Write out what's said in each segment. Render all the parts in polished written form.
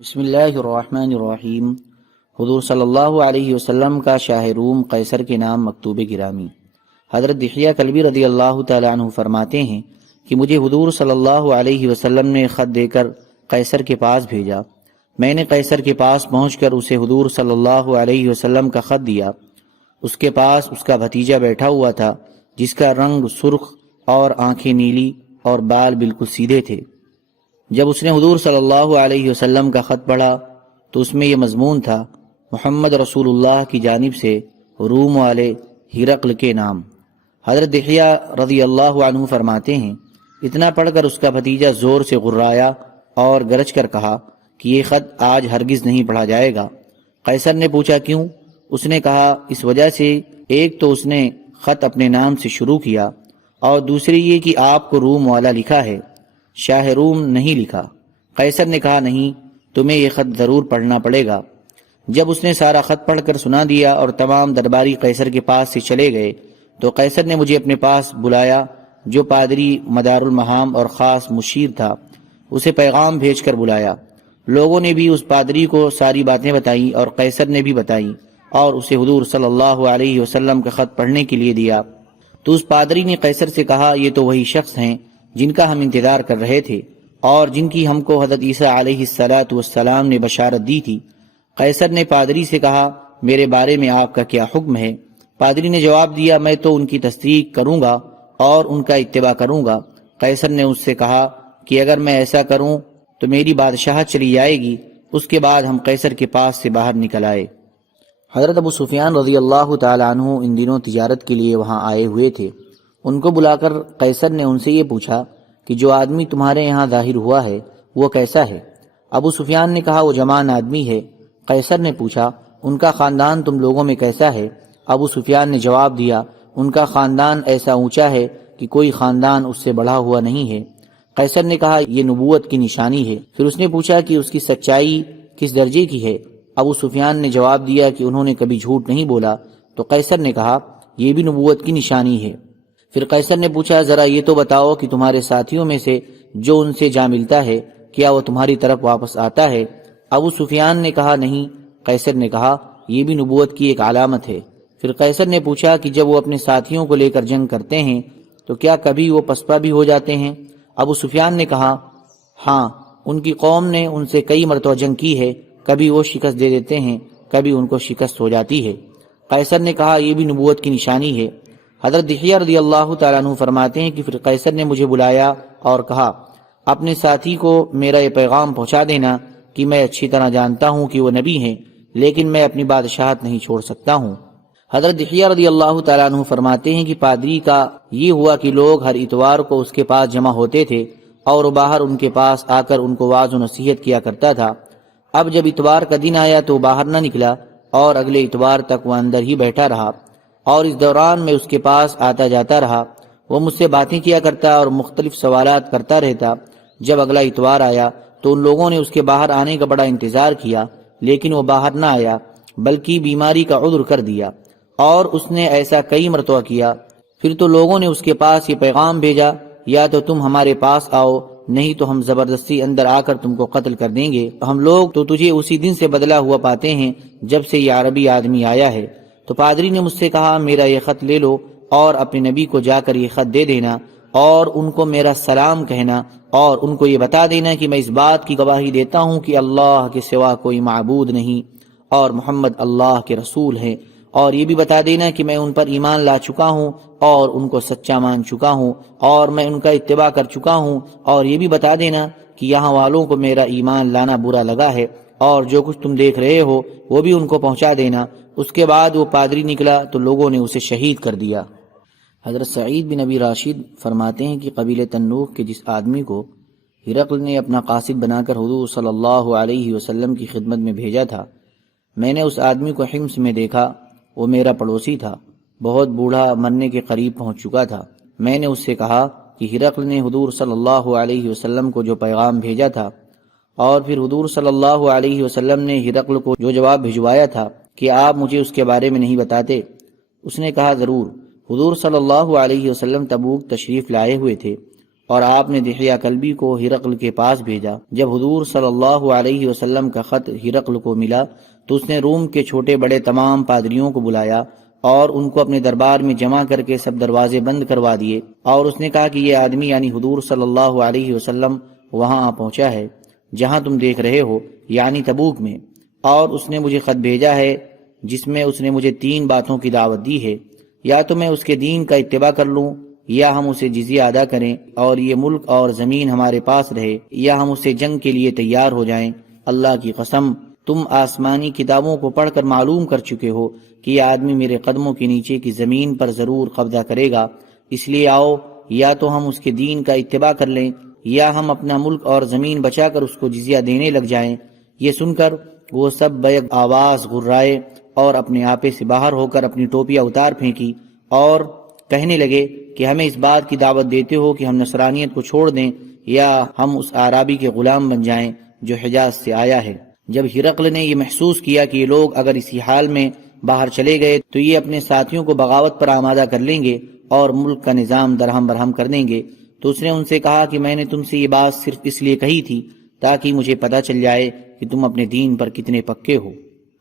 بسم اللہ الرحمن الرحیم۔ حضور صلی اللہ علیہ وسلم کا شاہ روم قیصر کے نام مکتوب گرامی۔ حضرت دحیہ کلبی رضی اللہ تعالی عنہ فرماتے ہیں کہ مجھے حضور صلی اللہ علیہ وسلم نے خط دے کر قیصر کے پاس بھیجا۔ میں نے قیصر کے پاس پہنچ کر اسے حضور صلی اللہ علیہ وسلم کا خط دیا۔ اس کے پاس اس کا بھتیجا بیٹھا ہوا تھا جس کا رنگ سرخ اور آنکھیں نیلی اور بال بالکل سیدھے تھے۔ جب اس نے حضور صلی اللہ علیہ وسلم کا خط پڑھا تو اس میں یہ مضمون تھا: محمد رسول اللہ کی جانب سے روم والے ہرقل کے نام۔ حضرت دحیہ رضی اللہ عنہ فرماتے ہیں اتنا پڑھ کر اس کا بھتیجا زور سے غرایا اور گرج کر کہا کہ یہ خط آج ہرگز نہیں پڑھا جائے گا۔ قیصر نے پوچھا کیوں؟ اس نے کہا اس وجہ سے، ایک تو اس نے خط اپنے نام سے شروع کیا اور دوسری یہ کہ آپ کو روم والا لکھا ہے، شاہ روم نہیں لکھا۔ قیصر نے کہا نہیں، تمہیں یہ خط ضرور پڑھنا پڑے گا۔ جب اس نے سارا خط پڑھ کر سنا دیا اور تمام درباری قیصر کے پاس سے چلے گئے تو قیصر نے مجھے اپنے پاس بلایا جو پادری مدار المہام اور خاص مشیر تھا، اسے پیغام بھیج کر بلایا۔ لوگوں نے بھی اس پادری کو ساری باتیں بتائیں اور قیصر نے بھی بتائیں اور اسے حضور صلی اللہ علیہ وسلم کا خط پڑھنے کے لیے دیا۔ تو اس پادری نے قیصر سے کہا یہ تو وہی شخص ہیں جن کا ہم انتظار کر رہے تھے اور جن کی ہم کو حضرت عیسیٰ علیہ السلام نے بشارت دی تھی۔ قیصر نے پادری سے کہا میرے بارے میں آپ کا کیا حکم ہے؟ پادری نے جواب دیا میں تو ان کی تصدیق کروں گا اور ان کا اتباع کروں گا۔ قیصر نے اس سے کہا کہ اگر میں ایسا کروں تو میری بادشاہت چلی جائے گی۔ اس کے بعد ہم قیصر کے پاس سے باہر نکل آئے۔ حضرت ابو سفیان رضی اللہ تعالی عنہ ان دنوں تجارت کے لیے وہاں آئے ہوئے تھے۔ ان کو بلا کر قیصر نے ان سے یہ پوچھا کہ جو آدمی تمہارے یہاں ظاہر ہوا ہے وہ کیسا ہے؟ ابو سفیان نے کہا وہ جوان آدمی ہے۔ قیصر نے پوچھا ان کا خاندان تم لوگوں میں کیسا ہے؟ ابو سفیان نے جواب دیا ان کا خاندان ایسا اونچا ہے کہ کوئی خاندان اس سے بڑھا ہوا نہیں ہے۔ قیصر نے کہا یہ نبوت کی نشانی ہے۔ پھر اس نے پوچھا کہ اس کی سچائی کس درجے کی ہے؟ ابو سفیان نے جواب دیا کہ انہوں نے کبھی جھوٹ نہیں بولا۔ تو قیصر نے کہا یہ بھی نبوت کی نشانی ہے۔ پھر قیصر نے پوچھا ذرا یہ تو بتاؤ کہ تمہارے ساتھیوں میں سے جو ان سے جا ملتا ہے کیا وہ تمہاری طرف واپس آتا ہے؟ ابو سفیان نے کہا نہیں۔ قیصر نے کہا یہ بھی نبوت کی ایک علامت ہے۔ پھر قیصر نے پوچھا کہ جب وہ اپنے ساتھیوں کو لے کر جنگ کرتے ہیں تو کیا کبھی وہ پسپا بھی ہو جاتے ہیں؟ ابو سفیان نے کہا ہاں، ان کی قوم نے ان سے کئی مرتبہ جنگ کی ہے، کبھی وہ شکست دے دیتے ہیں، کبھی ان کو شکست ہو جاتی ہے۔ قیصر نے کہا یہ بھی نبوت کی نشانی ہے۔ حضرت دحیہ رضی اللہ تعالیٰ عنہ فرماتے ہیں کہ پھر قیصر نے مجھے بلایا اور کہا اپنے ساتھی کو میرا یہ پیغام پہنچا دینا کہ میں اچھی طرح جانتا ہوں کہ وہ نبی ہیں، لیکن میں اپنی بادشاہت نہیں چھوڑ سکتا ہوں۔ حضرت دحیہ رضی اللہ تعالیٰ عنہ فرماتے ہیں کہ پادری کا یہ ہوا کہ لوگ ہر اتوار کو اس کے پاس جمع ہوتے تھے اور وہ باہر ان کے پاس آ کر ان کو واعظ و نصیحت کیا کرتا تھا۔ اب جب اتوار کا دن آیا تو وہ باہر نہ نکلا اور اگلے اتوار تک وہ اندر ہی بیٹھا رہا، اور اس دوران میں اس کے پاس آتا جاتا رہا۔ وہ مجھ سے باتیں کیا کرتا اور مختلف سوالات کرتا رہتا۔ جب اگلا اتوار آیا تو ان لوگوں نے اس کے باہر آنے کا بڑا انتظار کیا، لیکن وہ باہر نہ آیا بلکہ بیماری کا عذر کر دیا، اور اس نے ایسا کئی مرتبہ کیا۔ پھر تو لوگوں نے اس کے پاس یہ پیغام بھیجا یا تو تم ہمارے پاس آؤ، نہیں تو ہم زبردستی اندر آ کر تم کو قتل کر دیں گے۔ ہم لوگ تو تجھے اسی دن سے بدلا ہوا پاتے ہیں جب سے یہ عربی آدمی آیا ہے۔ تو پادری نے مجھ سے کہا میرا یہ خط لے لو اور اپنے نبی کو جا کر یہ خط دے دینا اور ان کو میرا سلام کہنا، اور ان کو یہ بتا دینا کہ میں اس بات کی گواہی دیتا ہوں کہ اللہ کے سوا کوئی معبود نہیں اور محمد اللہ کے رسول ہیں، اور یہ بھی بتا دینا کہ میں ان پر ایمان لا چکا ہوں اور ان کو سچا مان چکا ہوں اور میں ان کا اتباع کر چکا ہوں، اور یہ بھی بتا دینا کہ یہاں والوں کو میرا ایمان لانا برا لگا ہے، اور جو کچھ تم دیکھ رہے ہو وہ بھی ان کو پہنچا دینا۔ اس کے بعد وہ پادری نکلا تو لوگوں نے اسے شہید کر دیا۔ حضرت سعید بن ابی راشد فرماتے ہیں کہ قبیلہ تنوخ کے جس آدمی کو ہرقل نے اپنا قاصد بنا کر حضور صلی اللہ علیہ وسلم کی خدمت میں بھیجا تھا، میں نے اس آدمی کو حمص میں دیکھا۔ وہ میرا پڑوسی تھا، بہت بوڑھا، مرنے کے قریب پہنچ چکا تھا۔ میں نے اس سے کہا کہ ہرقل نے حضور صلی اللہ علیہ وسلم کو جو پیغام بھیجا تھا، اور پھر حضور صلی اللہ علیہ وسلم نے ہرقل کو جو جواب بھجوایا تھا کہ آپ مجھے اس کے بارے میں نہیں بتاتے؟ اس نے کہا ضرور۔ حضور صلی اللہ علیہ وسلم تبوک تشریف لائے ہوئے تھے اور آپ نے دحیہ کلبی کو ہرقل کے پاس بھیجا۔ جب حضور صلی اللہ علیہ وسلم کا خط ہرقل کو ملا تو اس نے روم کے چھوٹے بڑے تمام پادریوں کو بلایا اور ان کو اپنے دربار میں جمع کر کے سب دروازے بند کروا دیے، اور اس نے کہا کہ یہ آدمی یعنی حضور صلی اللہ علیہ وسلم وہاں آ پہنچا ہے جہاں تم دیکھ رہے ہو، یعنی تبوک میں، اور اس نے مجھے خط بھیجا ہے جس میں اس نے مجھے 3 باتوں کی دعوت دی ہے، یا تو میں اس کے دین کا اتباع کر لوں، یا ہم اسے جزیہ ادا کریں اور یہ ملک اور زمین ہمارے پاس رہے، یا ہم اسے جنگ کے لیے تیار ہو جائیں۔ اللہ کی قسم، تم آسمانی کتابوں کو پڑھ کر معلوم کر چکے ہو کہ یہ آدمی میرے قدموں کے نیچے کی زمین پر ضرور قبضہ کرے گا، اس لیے آؤ، یا تو ہم اس کے دین کا اتباع کر لیں، یا ہم اپنا ملک اور زمین بچا کر اس کو جزیہ دینے لگ جائیں۔ یہ سن کر وہ سب بیک آواز غرائے اور اپنے آپے سے باہر ہو کر اپنی ٹوپیاں اتار پھینکی اور کہنے لگے کہ ہمیں اس بات کی دعوت دیتے ہو کہ ہم نصرانیت کو چھوڑ دیں یا ہم اس اعرابی کے غلام بن جائیں جو حجاز سے آیا ہے۔ جب ہرقل نے یہ محسوس کیا کہ یہ لوگ اگر اسی حال میں باہر چلے گئے تو یہ اپنے ساتھیوں کو بغاوت پر آمادہ کر لیں گے اور ملک کا نظام درہم برہم کر دیں گے، تو اس نے ان سے کہا کہ میں نے تم سے یہ بات صرف اس لیے کہی تھی تاکہ مجھے پتہ چل جائے کہ تم اپنے دین پر کتنے پکے ہو۔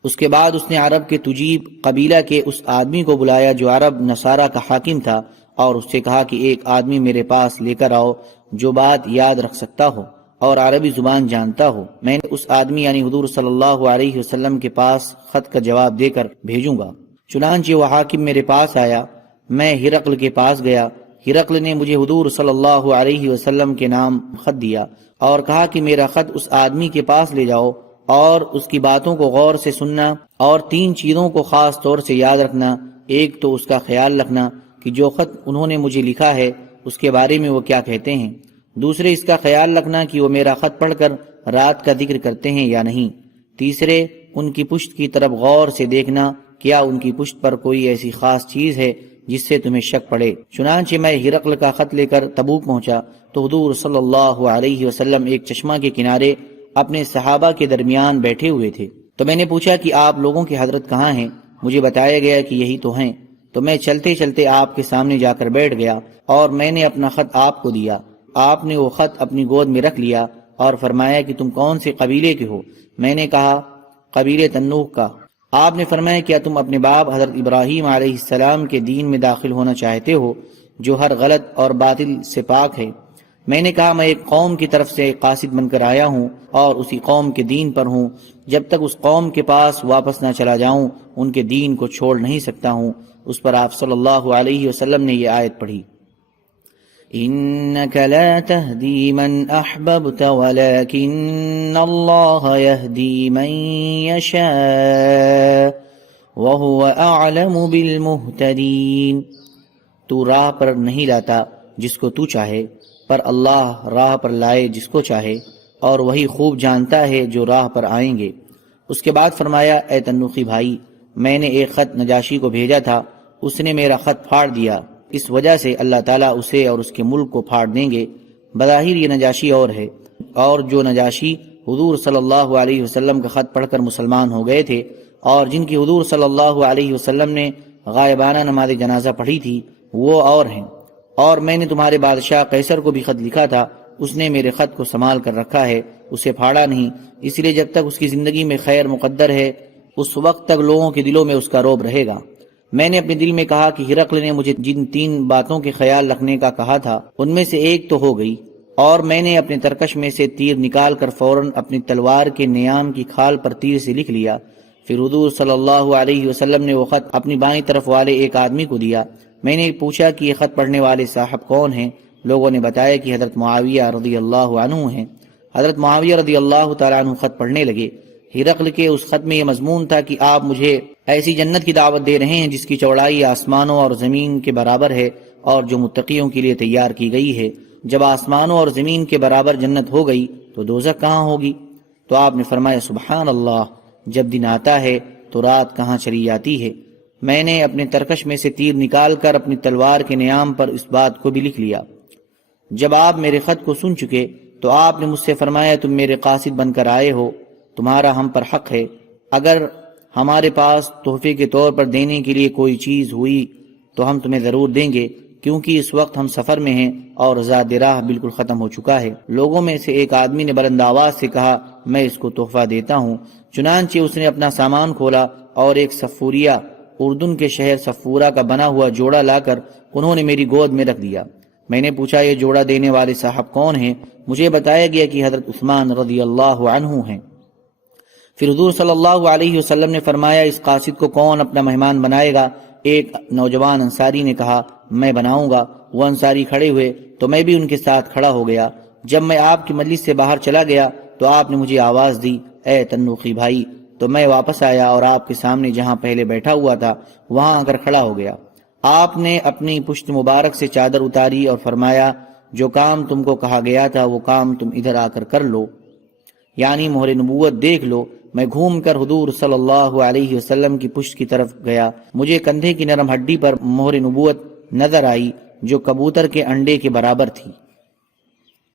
اس کے بعد اس نے عرب کے تجیب قبیلہ کے اس آدمی کو بلایا جو عرب نصارہ کا حاکم تھا، اور اس سے کہا کہ ایک آدمی میرے پاس لے کر آؤ جو بات یاد رکھ سکتا ہو اور عربی زبان جانتا ہو، میں نے اس آدمی یعنی حضور صلی اللہ علیہ وسلم کے پاس خط کا جواب دے کر بھیجوں گا۔ چنانچہ وہ حاکم میرے پاس آیا، میں ہرقل کے پاس گیا، ہرقل نے مجھے حضور صلی اللہ علیہ وسلم کے نام خط دیا اور کہا کہ میرا خط اس آدمی کے پاس لے جاؤ اور اس کی باتوں کو غور سے سننا، اور 3 چیزوں کو خاص طور سے یاد رکھنا۔ ایک تو اس کا خیال رکھنا کہ جو خط انہوں نے مجھے لکھا ہے اس کے بارے میں وہ کیا کہتے ہیں، دوسرے اس کا خیال رکھنا کہ وہ میرا خط پڑھ کر رات کا ذکر کرتے ہیں یا نہیں، تیسرے ان کی پشت کی طرف غور سے دیکھنا، کیا ان کی پشت پر کوئی ایسی خاص چیز ہے جس سے تمہیں شک پڑے۔ چنانچہ میں ہرقل کا خط لے کر تبوک پہنچا تو حضور صلی اللہ علیہ وسلم ایک چشمہ کے کنارے اپنے صحابہ کے درمیان بیٹھے ہوئے تھے، تو میں نے پوچھا کہ آپ لوگوں کی حضرت کہاں ہیں؟ مجھے بتایا گیا کہ یہی تو ہیں، تو میں چلتے چلتے آپ کے سامنے جا کر بیٹھ گیا اور میں نے اپنا خط آپ کو دیا۔ آپ نے وہ خط اپنی گود میں رکھ لیا اور فرمایا کہ تم کون سے قبیلے کے ہو؟ میں نے کہا قبیلے تنوخ کا۔ آپ نے فرمایا کیا تم اپنے باپ حضرت ابراہیم علیہ السلام کے دین میں داخل ہونا چاہتے ہو جو ہر غلط اور باطل سے پاک ہے؟ میں نے کہا میں ایک قوم کی طرف سے قاصد بن کر آیا ہوں اور اسی قوم کے دین پر ہوں، جب تک اس قوم کے پاس واپس نہ چلا جاؤں ان کے دین کو چھوڑ نہیں سکتا ہوں۔ اس پر آپ صلی اللہ علیہ وسلم نے یہ آیت پڑھی، إنك لا تهدي من أحببت ولكن الله يهدي من يشاء وهو أعلم بالمهتدين۔ تو راہ پر نہیں لاتا جس کو تو چاہے، پر اللہ راہ پر لائے جس کو چاہے، اور وہی خوب جانتا ہے جو راہ پر آئیں گے۔ اس کے بعد فرمایا، اے تنوخی بھائی، میں نے ایک خط نجاشی کو بھیجا تھا، اس نے میرا خط پھاڑ دیا، اس وجہ سے اللہ تعالیٰ اسے اور اس کے ملک کو پھاڑ دیں گے۔ بظاہر یہ نجاشی اور ہے، اور جو نجاشی حضور صلی اللہ علیہ وسلم کا خط پڑھ کر مسلمان ہو گئے تھے اور جن کی حضور صلی اللہ علیہ وسلم نے غائبانہ نماز جنازہ پڑھی تھی، وہ اور ہیں۔ اور میں نے تمہارے بادشاہ قیصر کو بھی خط لکھا تھا، اس نے میرے خط کو سنبھال کر رکھا ہے، اسے پھاڑا نہیں، اس لیے جب تک اس کی زندگی میں خیر مقدر ہے اس وقت تک لوگوں کے دلوں میں اس کا رعب رہے گا۔ میں نے اپنے دل میں کہا کہ ہرقل نے مجھے جن 3 باتوں کے خیال رکھنے کا کہا تھا ان میں سے ایک تو ہو گئی، اور میں نے اپنے ترکش میں سے تیر نکال کر فوراً اپنی تلوار کے نیام کی کھال پر تیر سے لکھ لیا۔ پھر حضور صلی اللہ علیہ وسلم نے وہ خط اپنی بائیں طرف والے ایک آدمی کو دیا۔ میں نے پوچھا کہ یہ خط پڑھنے والے صاحب کون ہیں؟ لوگوں نے بتایا کہ حضرت معاویہ رضی اللہ عنہ ہیں۔ حضرت معاویہ رضی اللہ تعالیٰ عنہ خط پڑھنے لگے۔ ہرقل کے اس خط میں یہ مضمون تھا کہ آپ مجھے ایسی جنت کی دعوت دے رہے ہیں جس کی چوڑائی آسمانوں اور زمین کے برابر ہے اور جو متقیوں کے لیے تیار کی گئی ہے۔ جب آسمانوں اور زمین کے برابر جنت ہو گئی تو دوزخ کہاں ہوگی؟ تو آپ نے فرمایا سبحان اللہ، جب دن آتا ہے تو رات کہاں چلی جاتی ہے۔ میں نے اپنے ترکش میں سے تیر نکال کر اپنی تلوار کے نیام پر اس بات کو بھی لکھ لیا۔ جب آپ میرے خط کو سن چکے تو آپ نے مجھ سے فرمایا تم میرے قاصد بن کر آئے ہو، تمہارا ہم پر حق ہے، اگر ہمارے پاس تحفے کے طور پر دینے کے لیے کوئی چیز ہوئی تو ہم تمہیں ضرور دیں گے، کیونکہ اس وقت ہم سفر میں ہیں اور زاد راہ بالکل ختم ہو چکا ہے۔ لوگوں میں سے ایک آدمی نے بلند آواز سے کہا، میں اس کو تحفہ دیتا ہوں۔ چنانچہ اس نے اپنا سامان کھولا اور ایک صفوریہ، اردن کے شہر صفورہ کا بنا ہوا جوڑا لا کر انہوں نے میری گود میں رکھ دیا۔ میں نے پوچھا، یہ جوڑا دینے والے صاحب کون ہیں؟ مجھے بتایا گیا کہ حضرت عثمان رضی اللہ عنہ ہیں۔ پھر حضور صلی اللہ علیہ وسلم نے فرمایا، اس قاصد کو کون اپنا مہمان بنائے گا؟ ایک نوجوان انصاری نے کہا، میں بناؤں گا۔ وہ انصاری کھڑے ہوئے تو میں بھی ان کے ساتھ کھڑا ہو گیا۔ جب میں آپ کی مجلس سے باہر چلا گیا تو آپ نے مجھے آواز دی، اے تنوخی بھائی، تو میں واپس آیا اور آپ کے سامنے جہاں پہلے بیٹھا ہوا تھا وہاں آ کر کھڑا ہو گیا۔ آپ نے اپنی پشت مبارک سے چادر اتاری اور فرمایا، جو کام تم کو کہا گیا تھا وہ کام تم ادھر آ کر لو، یعنی مہر نبوت دیکھ لو۔ میں گھوم کر حضور صلی اللہ علیہ وسلم کی پشت کی طرف گیا۔ مجھے کندھے کی نرم ہڈی پر مہر نبوت نظر آئی جو کبوتر کے انڈے کے برابر تھی۔